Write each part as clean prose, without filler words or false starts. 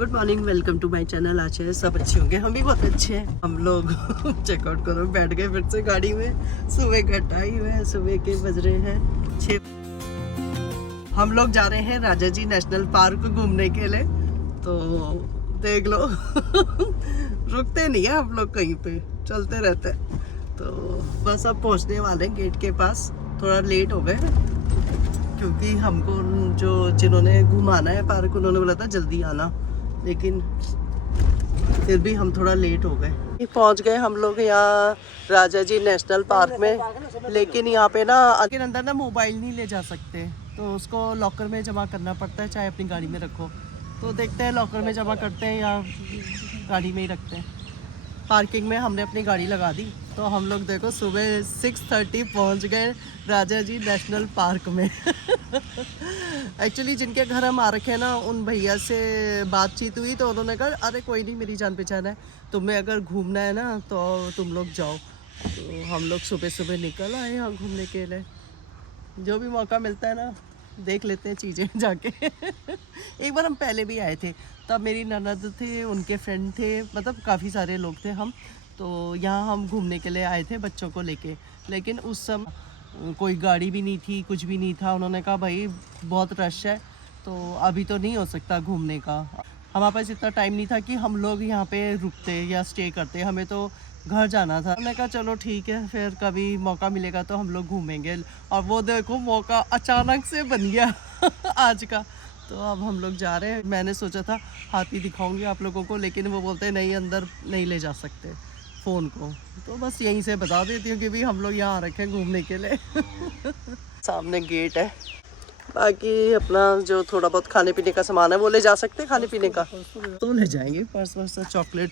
Good morning, welcome to my channel. आज है सब अच्छे होंगे, हम भी बहुत अच्छे हैं। हम लोग चेकआउट करो बैठ गए फिर से गाड़ी में। सुबह का टाइम है, सुबह के बज रहे हैं 6। हम लोग जा रहे हैं राजा जी नेशनल पार्क घूमने के लिए। तो देख लो रुकते नहीं है हम लोग, कहीं पे चलते रहते हैं। तो बस अब पहुंचने वाले हैं गेट के पास। थोड़ा लेट हो गए क्योंकि हमको जो जिन्होंने घुमाना है पार्क उन्होंने बोला था जल्दी आना, लेकिन फिर भी हम थोड़ा लेट हो गए। पहुंच गए हम लोग यहाँ राजा जी नेशनल पार्क में। लेकिन यहाँ पे ना अंदर ना मोबाइल नहीं ले जा सकते, तो उसको लॉकर में जमा करना पड़ता है, चाहे अपनी गाड़ी में रखो। तो देखते हैं लॉकर में जमा करते हैं या गाड़ी में ही रखते हैं। पार्किंग में हमने अपनी गाड़ी लगा दी। तो हम लोग देखो सुबह 6:30 पहुंच गए राजा जी नेशनल पार्क में। एक्चुअली जिनके घर हम आ रखे हैं ना, उन भैया से बातचीत हुई तो उन्होंने कहा अरे कोई नहीं, मेरी जान पहचान है, तुम्हें अगर घूमना है ना तो तुम लोग जाओ। तो हम लोग सुबह सुबह निकल आए यहाँ घूमने के लिए। जो भी मौका मिलता है ना देख लेते हैं चीज़ें जाके। एक बार हम पहले भी आए थे, तब मेरी ननद थे, उनके फ्रेंड थे, मतलब काफ़ी सारे लोग थे हम। तो यहाँ हम घूमने के लिए आए थे बच्चों को लेके। लेकिन उस समय कोई गाड़ी भी नहीं थी, कुछ भी नहीं था। उन्होंने कहा भाई बहुत रश है, तो अभी तो नहीं हो सकता घूमने का। हमारे पास इतना टाइम नहीं था कि हम लोग यहाँ पे रुकते या स्टे करते, हमें तो घर जाना था। मैंने कहा चलो ठीक है, फिर कभी मौका मिलेगा तो हम लोग घूमेंगे। और वो देखो मौका अचानक से बन गया आज का। तो अब हम लोग जा रहे हैं। मैंने सोचा था हाथी दिखाऊंगी आप लोगों को, लेकिन वो बोलते नहीं अंदर नहीं ले जा सकते फ़ोन को। तो बस यहीं से बता देती हूँ कि भी हम लोग यहाँ रखे हैं घूमने के लिए। सामने गेट है। बाकी अपना जो थोड़ा बहुत खाने पीने का सामान है वो ले जा सकते हैं। खाने पीने का तो ले जाएंगे, पर्स वर्स चॉकलेट,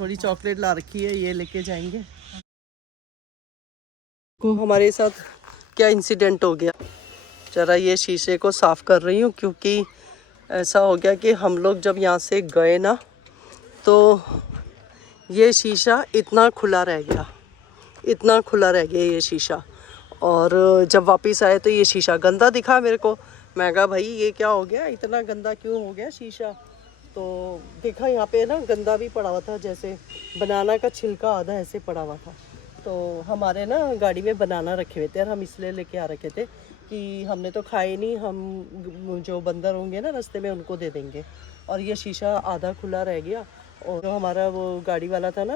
थोड़ी चॉकलेट ला रखी है, ये लेके जाएंगे। को हमारे साथ क्या इंसिडेंट हो गया, जरा ये शीशे को साफ़ कर रही हूँ। क्योंकि ऐसा हो गया कि हम लोग जब यहाँ से गए ना, तो ये शीशा इतना खुला रह गया, इतना खुला रह गया ये शीशा। और जब वापस आए तो ये शीशा गंदा दिखा मेरे को। मैं कहा भाई ये क्या हो गया, इतना गंदा क्यों हो गया शीशा। तो देखा यहाँ पे ना गंदा भी पड़ा हुआ था, जैसे बनाना का छिलका आधा ऐसे पड़ा हुआ था। तो हमारे ना गाड़ी में बनाना रखे हुए थे और हम इसलिए लेके आ रखे थे कि हमने तो खाए नहीं, हम जो बंदर होंगे ना रास्ते में उनको दे देंगे। और ये शीशा आधा खुला रह गया। और जो हमारा वो गाड़ी वाला था ना,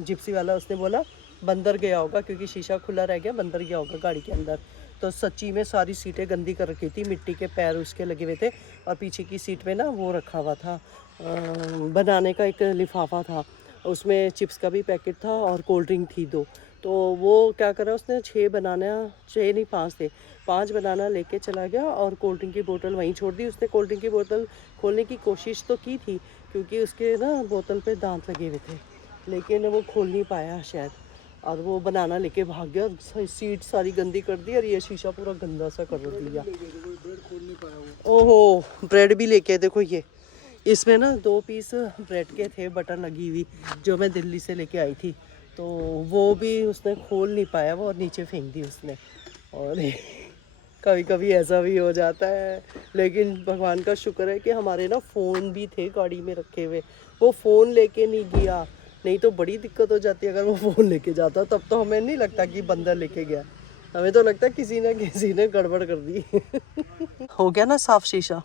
जिप्सी वाला, उसने बोला बंदर गया होगा, क्योंकि शीशा खुला रह गया, बंदर गया होगा गाड़ी के अंदर। तो सच्ची में सारी सीटें गंदी कर रखी थी, मिट्टी के पैर उसके लगे हुए थे। और पीछे की सीट में ना वो रखा हुआ था, बनाने का एक लिफाफा था, उसमें चिप्स का भी पैकेट था और कोल्ड ड्रिंक थी 2। तो वो क्या करा उसने, 6 बनाना, 6 नहीं 5 थे, 5 बनाना लेके चला गया और कोल्ड ड्रिंक की बोतल वहीं छोड़ दी। उसने कोल्ड ड्रिंक की बोतल खोलने की कोशिश तो की थी, क्योंकि उसके ना बोतल पे दांत लगे हुए थे, लेकिन वो खोल नहीं पाया शायद। और वो बनाना लेके भाग गया, सीट सारी गंदी कर दी और ये शीशा पूरा गंदा सा कर दिया। ओहो, ब्रेड भी लेके, देखो ये इसमें ना 2 पीस ब्रेड के थे, बटर लगी हुई, जो मैं दिल्ली से लेके आई थी। तो वो भी उसने खोल नहीं पाया, वो और नीचे फेंक दी उसने। और कभी कभी ऐसा भी हो जाता है। लेकिन भगवान का शुक्र है कि हमारे ना फ़ोन भी थे गाड़ी में रखे हुए, वो फ़ोन लेके नहीं गया, नहीं तो बड़ी दिक्कत हो जाती है अगर वो फ़ोन लेके जाता। तब तो हमें नहीं लगता कि बंदर लेके गया, हमें तो लगता है किसी ना किसी ने गड़बड़ कर दी। हो गया ना साफ शीशा।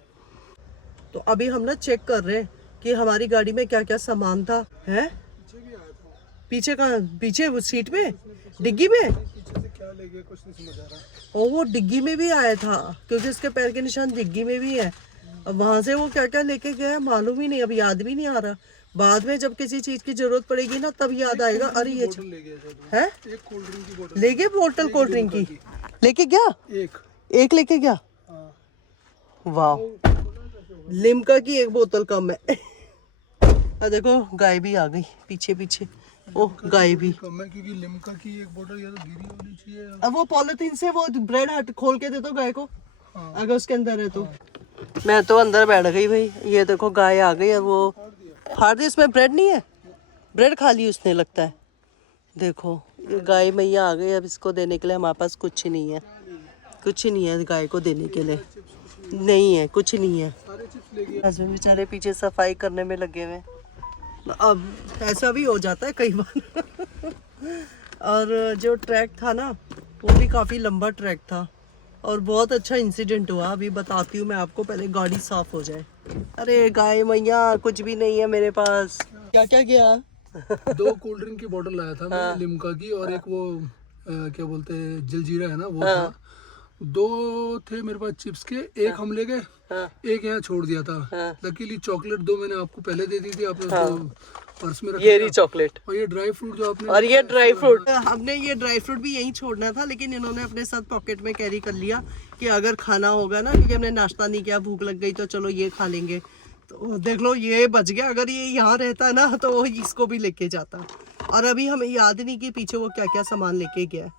तो अभी हम ना चेक कर रहे हैं कि हमारी गाड़ी में क्या क्या सामान था। है पीछे का, पीछे वो सीट में, डिग्गी में क्या ले गए कुछ नहीं समझ आ रहा। और वो डिग्गी में भी आया था, क्योंकि उसके पैर के निशान डिग्गी में भी है। अब वहां से वो क्या क्या लेके गया मालूम ही नहीं, अब याद भी नहीं आ रहा। बाद में जब किसी चीज की जरूरत पड़ेगी ना तब याद आएगा, अरे ये है, एक कोल्ड ड्रिंक की बोतल ले गए, बोतल कोल्ड ड्रिंक की लेके गया, एक लेके गया। वाह, लिम्का की एक बोतल कम है। देखो गाय भी आ गई पीछे पीछे। ओह गाय भी कम है, क्योंकि लिम्का की एक बोतल या तो गिरी होनी चाहिए। अब वो पॉलिथीन से वो ब्रेड हट खोल के दे दो गाय को। हाँ। अगर उसके अंदर है तो। मैं तो अंदर बैठ गई भाई। ये देखो गाय आ गई और वो फाड़ दी, इसमें ब्रेड नहीं है, ब्रेड खा ली उसने लगता है। देखो ये गाय मैया आ गई, अब इसको देने के लिए हमारे पास कुछ ही नहीं है, कुछ ही नहीं है गाय को देने के लिए। नहीं है, कुछ नहीं है। सारे चिप्स ले गए। हस्बैंड बेचारे पीछे सफाई करने में लगे हुए। अब ऐसा भी हो जाता है कई बार। और जो ट्रैक था ना वो भी काफ़ी लंबा ट्रैक था और बहुत अच्छा इंसिडेंट हुआ। अभी बताती हूँ मैं आपको, पहले गाड़ी साफ हो जाए। अरे गाय मैया, कुछ भी नहीं है मेरे पास। क्या क्या गया? 2 कोल्ड ड्रिंक की बोतल लाया था मैं, लिम्का की, और एक वो क्या बोलते हैं जलजीरा है ना वो था। 2 थे मेरे पास चिप्स के, एक हम ले गए, एक यहाँ छोड़ दिया था। लकीली चॉकलेट 2 मैंने आपको पहले दे दी थी, आपने उसको पर्स में रख ये लिया। रही चॉकलेट और ये ड्राई फ्रूट जो आपने, और ये ड्राई फ्रूट। हमने ये ड्राई फ्रूट भी यहीं छोड़ना था, लेकिन इन्होंने अपने साथ पॉकेट में कैरी कर लिया कि अगर खाना होगा ना, क्योंकि हमने नाश्ता नहीं किया, भूख लग गई तो चलो ये खा लेंगे। तो देख लो ये बच गया, अगर ये यहाँ रहता ना तो वो इसको भी लेके जाता। और अभी हमें याद नहीं कि पीछे वो क्या क्या सामान लेके गया।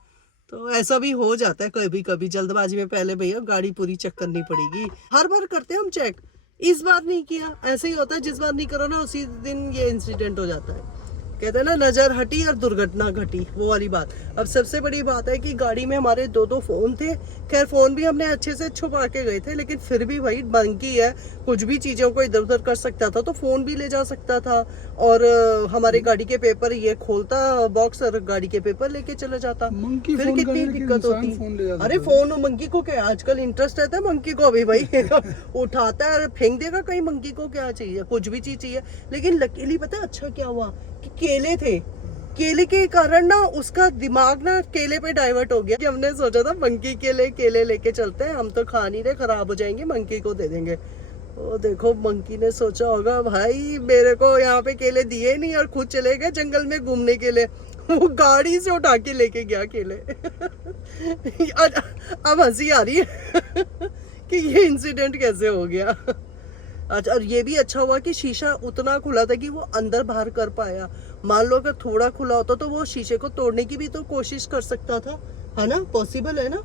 तो ऐसा भी हो जाता है कभी कभी, जल्दबाजी में पहले भैया गाड़ी पूरी चेक करनी पड़ेगी। हर बार करते हैं हम चेक, इस बार नहीं किया। ऐसे ही होता है, जिस बार नहीं करो ना उसी दिन ये इंसिडेंट हो जाता है। कहते हैं ना, नजर हटी और दुर्घटना घटी, वो वाली बात। अब सबसे बड़ी बात है कि गाड़ी में हमारे 2 फोन थे। खैर फोन भी हमने अच्छे से छुपा के गए थे, लेकिन फिर भी भाई मंकी है, कुछ भी चीजों को इधर उधर कर सकता था, तो फोन भी ले जा सकता था। और हमारे गाड़ी के पेपर ये खोलता बॉक्स और गाड़ी के पेपर लेके चला जाता, मंकी फिर फोन कितनी करने के दिक्कत इंसान होती। फोन ले जाता अरे था। फोन मंकी को क्या आजकल इंटरेस्ट रहता है मंकी को भी भाई। उठाता है और फेंक देगा कहीं। मंकी को क्या चाहिए, कुछ भी चीज चाहिए। लेकिन लकीली पता है अच्छा क्या हुआ कि केले थे, केले के कारण ना उसका दिमाग ना केले पे डाइवर्ट हो गया। कि हमने सोचा था मंकी केले लेके चलते हैं, हम तो खा नहीं रहे, खराब हो जाएंगे, मंकी को दे देंगे। वो देखो मंकी ने सोचा होगा भाई मेरे को यहाँ पे केले दिए नहीं, और खुद चले गए जंगल में घूमने के लिए। वो गाड़ी से उठा के लेके गया केले। अब हंसी आ रही है कि ये इंसिडेंट कैसे हो गया। अच्छा, और ये भी अच्छा हुआ कि शीशा उतना खुला था कि वो अंदर बाहर कर पाया। मान लो अगर थोड़ा खुला होता तो वो शीशे को तोड़ने की भी तो कोशिश कर सकता था, है ना? पॉसिबल है ना?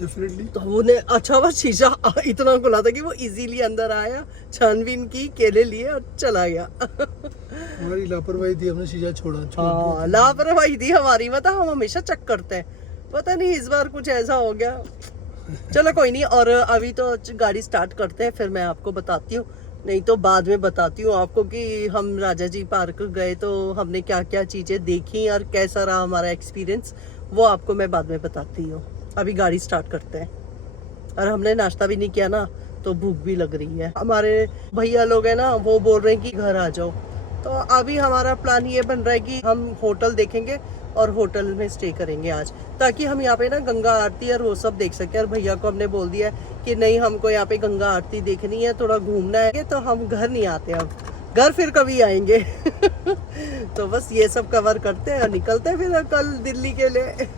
डेफिनेटली। तो वो ने अच्छा हुआ शीशा इतना खुला था कि वो इजीली अंदर आया, छानबीन की, केले लिए और चला गया। हमारी लापरवाही थी, हमने शीशा छोड़ दिया। लापरवाही थी हमारी, मतलब हम हमेशा चेक करते हैं। पता नहीं इस बार कुछ ऐसा हो गया। चलो कोई नहीं, और अभी तो गाड़ी स्टार्ट करते हैं, फिर मैं आपको बताती हूँ, नहीं तो बाद में बताती हूँ आपको कि हम राजा जी पार्क गए तो हमने क्या क्या चीज़ें देखी और कैसा रहा हमारा एक्सपीरियंस, वो आपको मैं बाद में बताती हूँ। अभी गाड़ी स्टार्ट करते हैं, और हमने नाश्ता भी नहीं किया ना, तो भूख भी लग रही है। हमारे भैया लोग हैं ना, वो बोल रहे हैं कि घर आ जाओ। तो अभी हमारा प्लान ये बन रहा है कि हम होटल देखेंगे और होटल में स्टे करेंगे आज, ताकि हम यहाँ पे ना गंगा आरती और वो सब देख सकें। और भैया को हमने बोल दिया है कि नहीं, हमको यहाँ पे गंगा आरती देखनी है, थोड़ा घूमना है, तो हम घर नहीं आते, अब घर फिर कभी आएंगे। तो बस ये सब कवर करते हैं और निकलते हैं फिर कल दिल्ली के लिए।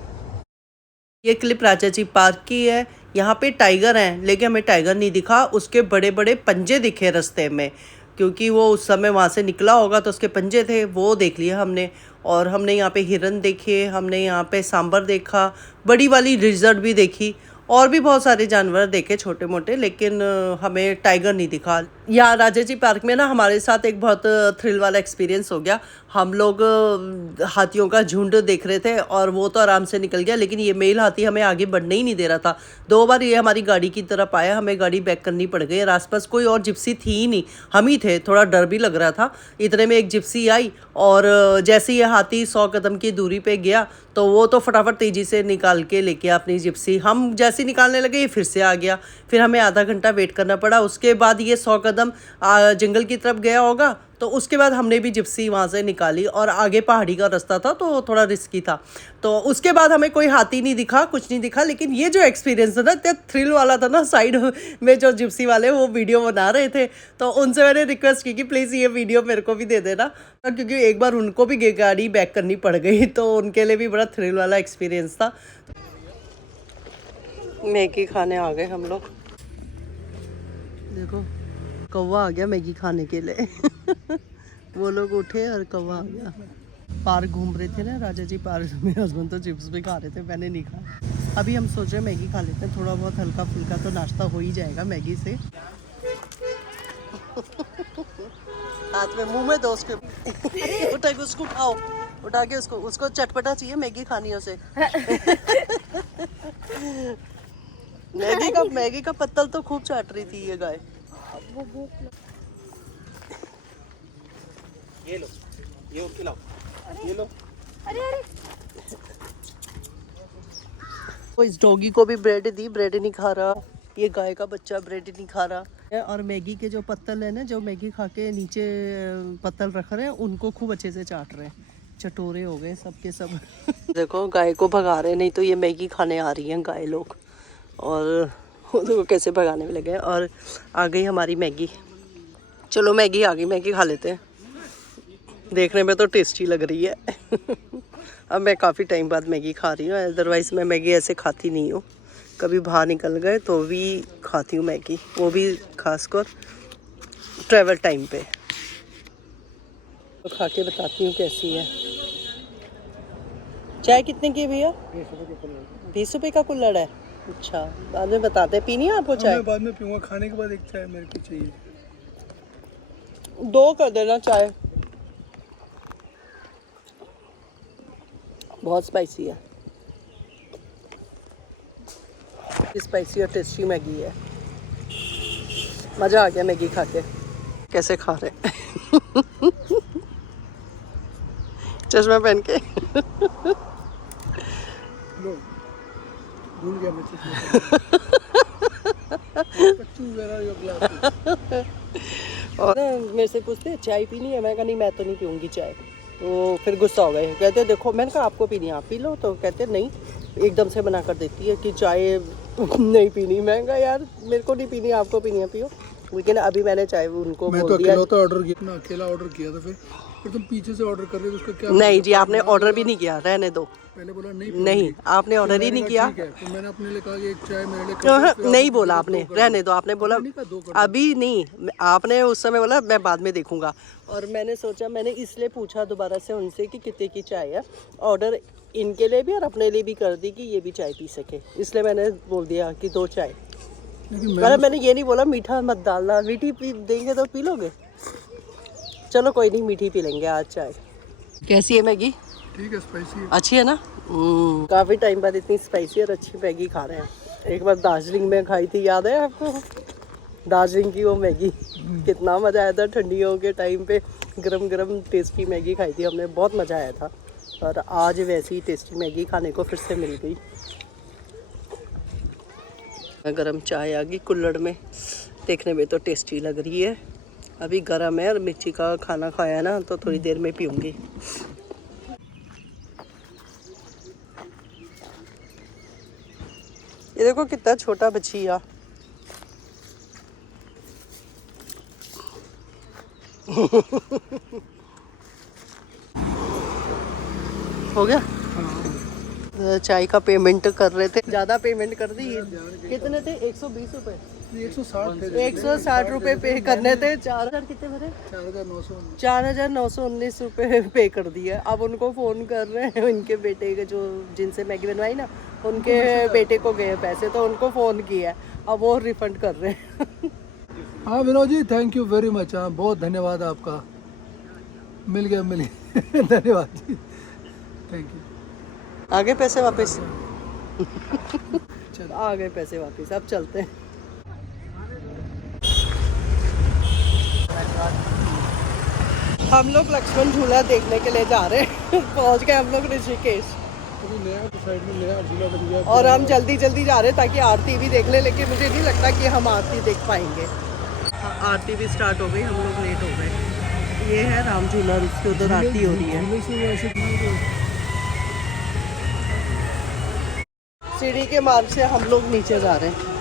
ये क्लिप राजा जी पार्क की है। यहाँ पे टाइगर हैं, लेकिन हमें टाइगर नहीं दिखा, उसके बड़े बड़े पंजे दिखे रास्ते में, क्योंकि वो उस समय वहाँ से निकला होगा तो उसके पंजे थे, वो देख लिया हमने। और हमने यहाँ पे हिरन देखे, हमने यहाँ पे सांबर देखा, बड़ी वाली लिजर्ड भी देखी, और भी बहुत सारे जानवर देखे छोटे मोटे, लेकिन हमें टाइगर नहीं दिखा। यहाँ राजा जी पार्क में ना हमारे साथ एक बहुत थ्रिल वाला एक्सपीरियंस हो गया। हम लोग हाथियों का झुंड देख रहे थे और वो तो आराम से निकल गया, लेकिन ये मेल हाथी हमें आगे बढ़ने ही नहीं दे रहा था। 2 बार ये हमारी गाड़ी की तरफ आया, हमें गाड़ी बैक करनी पड़ गई। और आसपास कोई और जिप्सी थी ही नहीं, हम ही थे, थोड़ा डर भी लग रहा था। इतने में एक जिप्सी आई, और जैसे ये हाथी 100 कदम की दूरी पे गया तो वो तो फटाफट तेज़ी से निकाल के लेके अपनी जिप्सी, हम जैसे निकालने लगे ये फिर से आ गया। फिर हमें आधा घंटा वेट करना पड़ा। उसके बाद ये 100 कदम जंगल की तरफ गया होगा, तो उसके बाद हमने भी जिप्सी वहाँ से निकाली, और आगे पहाड़ी का रास्ता था तो थोड़ा रिस्की था। तो उसके बाद हमें कोई हाथी नहीं दिखा, कुछ नहीं दिखा। लेकिन ये जो एक्सपीरियंस था ना, इतना थ्रिल वाला था ना, साइड में जो जिप्सी वाले वो वीडियो बना रहे थे, तो उनसे मैंने रिक्वेस्ट की कि प्लीज़ ये वीडियो मेरे को भी दे देना, क्योंकि एक बार उनको भी गाड़ी बैक करनी पड़ गई, तो उनके लिए भी बड़ा थ्रिल वाला एक्सपीरियंस था। मैगी खाने आ गए हम लोग, देखो कौवा आ गया मैगी खाने के लिए। वो लोग उठे और कौवा आ गया। पार्क घूम रहे थे ना राजा जी पार्क में, हस्बैंड तो चिप्स भी खा रहे थे, मैंने नहीं खाया। अभी हम सोच रहे मैगी खा लेते हैं, थोड़ा बहुत हल्का फुल्का तो नाश्ता हो ही जाएगा मैगी से। हाथ में मुंह में दो उसके। उठा के उसको खाओ, उठा के उसको चटपटा चाहिए, मैगी खानी है उसे। मैगी का पत्तल तो खूब चाट रही थी ये गाय। ये लो, ये खिलाओ, ये लो। तो इस डॉगी को भी ब्रेड दी, ब्रेड नहीं खा रहा। ये गाय का बच्चा ब्रेड नहीं खा रहा। और मैगी के जो पत्तल है ना, जो मैगी खा के नीचे पत्तल रख रहे हैं, उनको खूब अच्छे से चाट रहे हैं। चटोरे हो गए सबके सब। देखो गाय को भगा रहे, नहीं तो ये मैगी खाने आ रही हैं गाय लोग। और देखो कैसे भगाने में लगे हैं। और आ गई हमारी मैगी। चलो मैगी आ गई, मैगी खा लेते हैं। देखने में तो टेस्टी लग रही है। अब मैं काफ़ी टाइम बाद मैगी खा रही हूँ, अदरवाइज़ मैं मैगी ऐसे खाती नहीं हूँ। कभी बाहर निकल गए तो भी खाती हूँ मैगी, वो भी खासकर ट्रैवल टाइम पे। तो खा के बताती हूँ कैसी है। चाय कितने की है भैया? 20 रुपये का कुल्हड़ है। अच्छा, बाद में बताते। पीनी है आपको चाय? मैं बाद में पीऊंगा, खाने के बाद एक चाय मेरे को चाहिए। 2 कर देना चाय। बहुत स्पाइसी है, स्पाइसी और टेस्टी मैगी है। मज़ा आ गया मैगी खा के। कैसे खा रहे चश्मा पहन के। लो, भूल गया मैं कच्चू वगैरह यो ग्लास। और मेरे से पूछते चाय पीनी है, मैं कहा नहीं मैं तो नहीं पीऊँगी चाय। तो फिर गुस्सा हो गए, कहते देखो मैंने कहा आपको पीनी है आप पी लो, तो कहते नहीं एकदम से मना कर देती है कि चाय नहीं पीनी। मैं कहा यार मेरे को नहीं पीनी, आपको पीनी है पियो। लेकिन अभी मैंने चाय उनको मैं बोल तो दिया। अकेला ऑर्डर किया ना, अकेला ऑर्डर किया था, फिर तुम पीछे से ऑर्डर कर रहे हो तो उसका क्या? नहीं जी, आपने ऑर्डर भी नहीं किया, रहने दो। पहले बोला नहीं नहीं, आपने फिर ऑर्डर ही मैंने नहीं कहा किया। ठीक है, तो मैंने अपने लिए कहा कि एक चाय मेरे लिए कर दो, फिर नहीं आपने बोला बोला आपने, दो कर दो। रहने दो। आपने बोला आपने नहीं कहा दो कर दो। अभी नहीं, आपने उस समय बोला मैं बाद में देखूंगा। और मैंने सोचा, मैंने इसलिए पूछा दोबारा से उनसे कि कितने की चाय है। ऑर्डर इनके लिए भी और अपने लिए भी कर दी कि ये भी चाय पी सके, इसलिए मैंने बोल दिया कि 2 चाय। लेकिन मतलब मैंने ये नहीं बोला मीठा मत डालना, मीठी पी देंगे तो पी लोगे। चलो कोई नहीं, मीठी पी लेंगे आज चाय। कैसी है मैगी? ठीक है, स्पाइसी है। अच्छी है ना? काफ़ी टाइम बाद इतनी स्पाइसी और अच्छी मैगी खा रहे हैं। एक बार दार्जिलिंग में खाई थी, याद है आपको? दार्जिलिंग की वो मैगी, कितना मज़ा आया था। ठंडियों के टाइम पे गरम गरम टेस्टी मैगी खाई थी हमने, बहुत मज़ा आया था। और आज वैसी टेस्टी मैगी खाने को फिर से मिल गई। गरम चाय आ गई कुल्हड़ में, देखने में तो टेस्टी लग रही है। अभी गरम है और मिर्ची का खाना खाया ना, तो थोड़ी देर में पीऊँगी। ये देखो कितना छोटा बछिया। हो गया। चाय का पेमेंट कर रहे थे, ज़्यादा पेमेंट कर दी। कितने थे? 120 रुपये। 160 थे। 160 रुपये पे करने थे। 4000 कितने भरे? 4,919 रुपये पे कर दिए। अब उनको फ़ोन कर रहे हैं, उनके बेटे के जो जिनसे मैगी बनवाई ना, उनके बेटे को गए पैसे, तो उनको फ़ोन किया, अब वो रिफंड कर रहे हैं। हाँ Vinod ji, thank you very much. हाँ, बहुत धन्यवाद आपका। मिल गया धन्यवाद जी, थैंक यू। आगे पैसे वापस। आ गए पैसे वापस, अब चलते हैं। हम लोग लक्ष्मण झूला देखने के लिए जा रहे हैं। पहुंच गए हम लोग ऋषिकेश। साइड में नया झूला बन गया और हम जल्दी जल्दी जा रहे हैं ताकि आरती भी देख ले, लेकिन मुझे नहीं लगता कि हम आरती देख पाएंगे। आरती भी स्टार्ट हो गई, हम लोग लेट हो गए। ये है राम झूला, इसके उधर आरती हो रही है। सीढ़ी के मार्ग से हम लोग नीचे जा रहे हैं।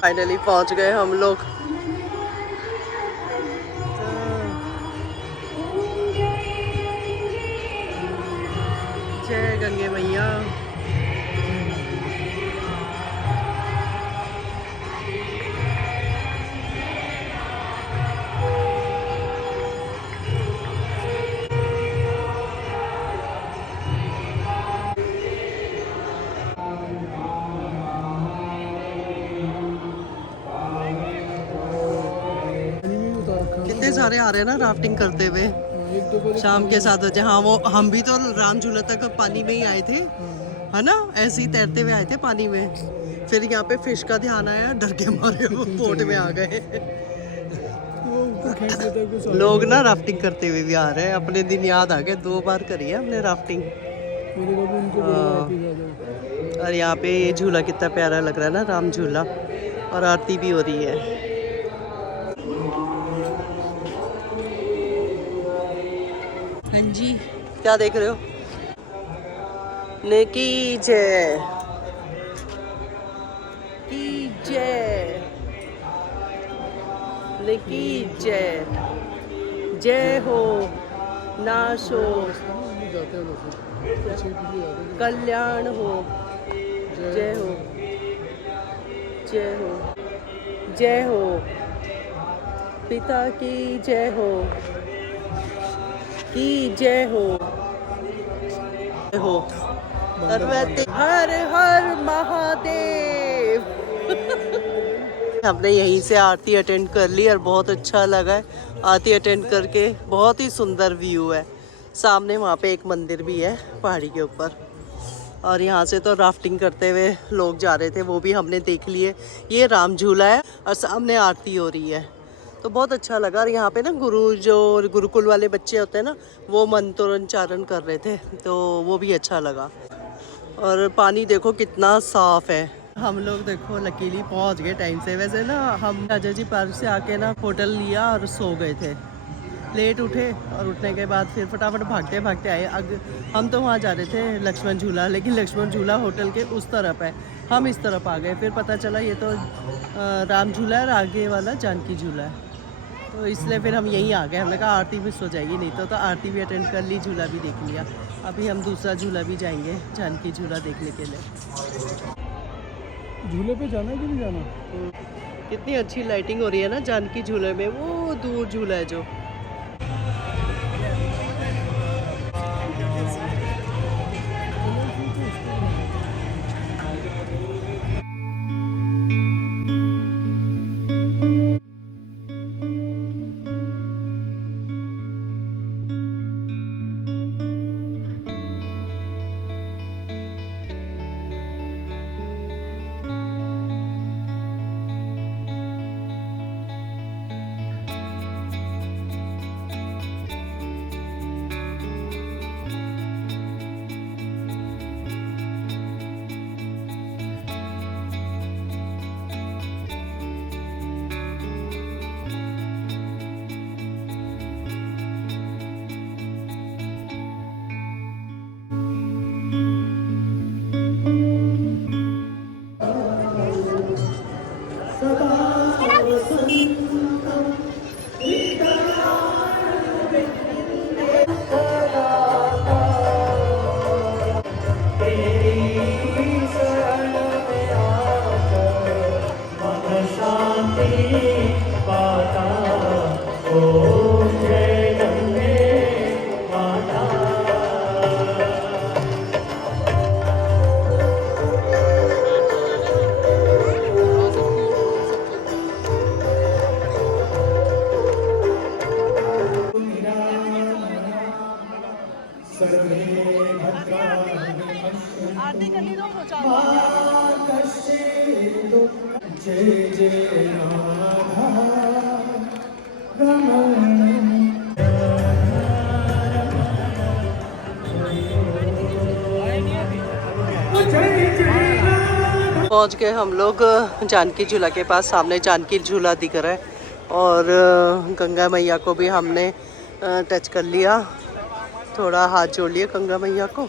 फाइनली पहुंच गए हम लोग। जय गंगे मैया। कितने सारे आ रहे हैं ना राफ्टिंग करते हुए। 1-2 बजे शाम के 7 बजे। हाँ, वो हम भी तो राम झूला तक पानी में ही आए थे, है ना, ऐसे ही तैरते हुए आए थे पानी में। फिर यहाँ पे फिश का ध्यान आया, डर के मारे वो पोर्ट में आ गए। वो ऊपर खींच लेता है कुछ। लोग ना राफ्टिंग करते हुए भी आ रहे हैं, अपने दिन याद आ गए। 2 बार करी है हमने राफ्टिंग। उनको और यहाँ पे ये झूला कितना प्यारा लग रहा है ना, राम झूला, और आरती भी हो रही है। हाँ जी, क्या देख रहे हो? नेकी जय की जय, नेकी जय, जय हो, नाश हो, जाते हैं लोग, कल्याण हो, जय हो, जय हो, जय हो, पिता की जय हो, की जय हो, जय हो, हर हर महादेव। हमने यहीं से आरती अटेंड कर ली और बहुत अच्छा लगा है आरती अटेंड करके। बहुत ही सुंदर व्यू है। सामने वहाँ पे एक मंदिर भी है पहाड़ी के ऊपर, और यहाँ से तो राफ्टिंग करते हुए लोग जा रहे थे, वो भी हमने देख लिए। ये राम झूला है और सामने आरती हो रही है, तो बहुत अच्छा लगा। और यहाँ पे ना जो गुरुकुल वाले बच्चे होते हैं ना, वो मंत्रोच्चारण कर रहे थे, तो वो भी अच्छा लगा। और पानी देखो कितना साफ है। हम लोग देखो लकीली पहुँच गए टाइम से। वैसे ना हम राजा जी पार्क से आके ना होटल लिया और सो गए थे, लेट उठे, और उठने के बाद फिर फटाफट भागते भागते आए। हम तो वहाँ जा रहे थे लक्ष्मण झूला, लेकिन लक्ष्मण झूला होटल के उस तरफ है, हम इस तरफ आ गए। फिर पता चला ये तो राम झूला है और आगे वाला जानकी झूला है, तो इसलिए फिर हम यहीं आ गए। हमने कहा आरती मिस हो जाएगी, नहीं तो आरती भी अटेंड कर ली, झूला भी देख लिया। अभी हम दूसरा झूला भी जाएंगे, जानकी झूला देखने के लिए। झूले पे जाना है कि नहीं जाना? कितनी अच्छी लाइटिंग हो रही है ना जानकी झूले में, वो दूर झूला है जो। आरती कर ली तो जय जय पहुंच गए हम लोग जानकी झूला के पास। सामने जानकी झूला दिख रहा है, और गंगा मैया को भी हमने टच कर लिया, थोड़ा हाथ जोड़ लिया गंगा मैया को,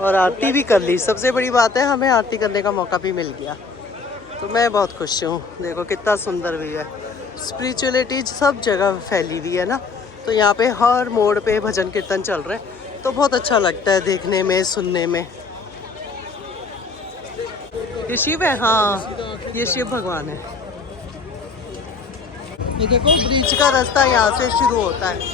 और आरती भी कर ली। सबसे बड़ी बात है, हमें आरती करने का मौका भी मिल गया, तो मैं बहुत खुश हूँ। देखो कितना सुंदर भी है। स्पिरिचुअलिटी सब जगह फैली हुई है ना, तो यहाँ पे हर मोड़ पे भजन कीर्तन चल रहे हैं, तो बहुत अच्छा लगता है देखने में, सुनने में। ये शिव है, हाँ ये शिव भगवान है। ये देखो ब्रिज का रास्ता यहाँ से शुरू होता है।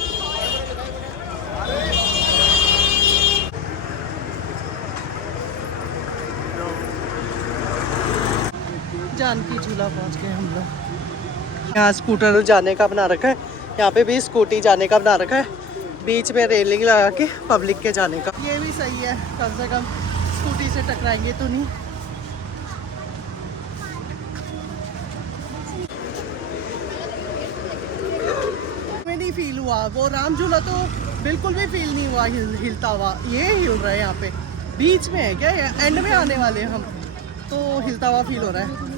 जानकी झूला पहुँच गए हम लोग। यहाँ स्कूटर जाने का बना रखा है, यहाँ पे भी स्कूटी जाने का बना रखा है, बीच में रेलिंग लगा के पब्लिक के जाने का। ये भी सही है, कम से कम स्कूटी से टकराएंगे तो नहीं। में नहीं फील हुआ, वो राम झूला तो बिल्कुल भी फील नहीं हुआ हिलता हुआ। ये हिल रहा है यहाँ पे, बीच में है क्या, एंड में आने वाले हैं हम, तो हिलता हुआ फील हो रहा है।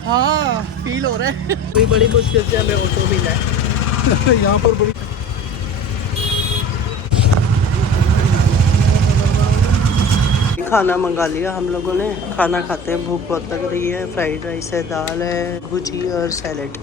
हाँ फील हो रहा है। कोई बड़ी मुश्किल से हमें ऑटो मिला है। यहाँ पर बड़ी खाना मंगा लिया हम लोगों ने, खाना खाते हैं, भूख बहुत लग रही है। फ्राइड राइस है, दाल है, भुजी और सैलेड।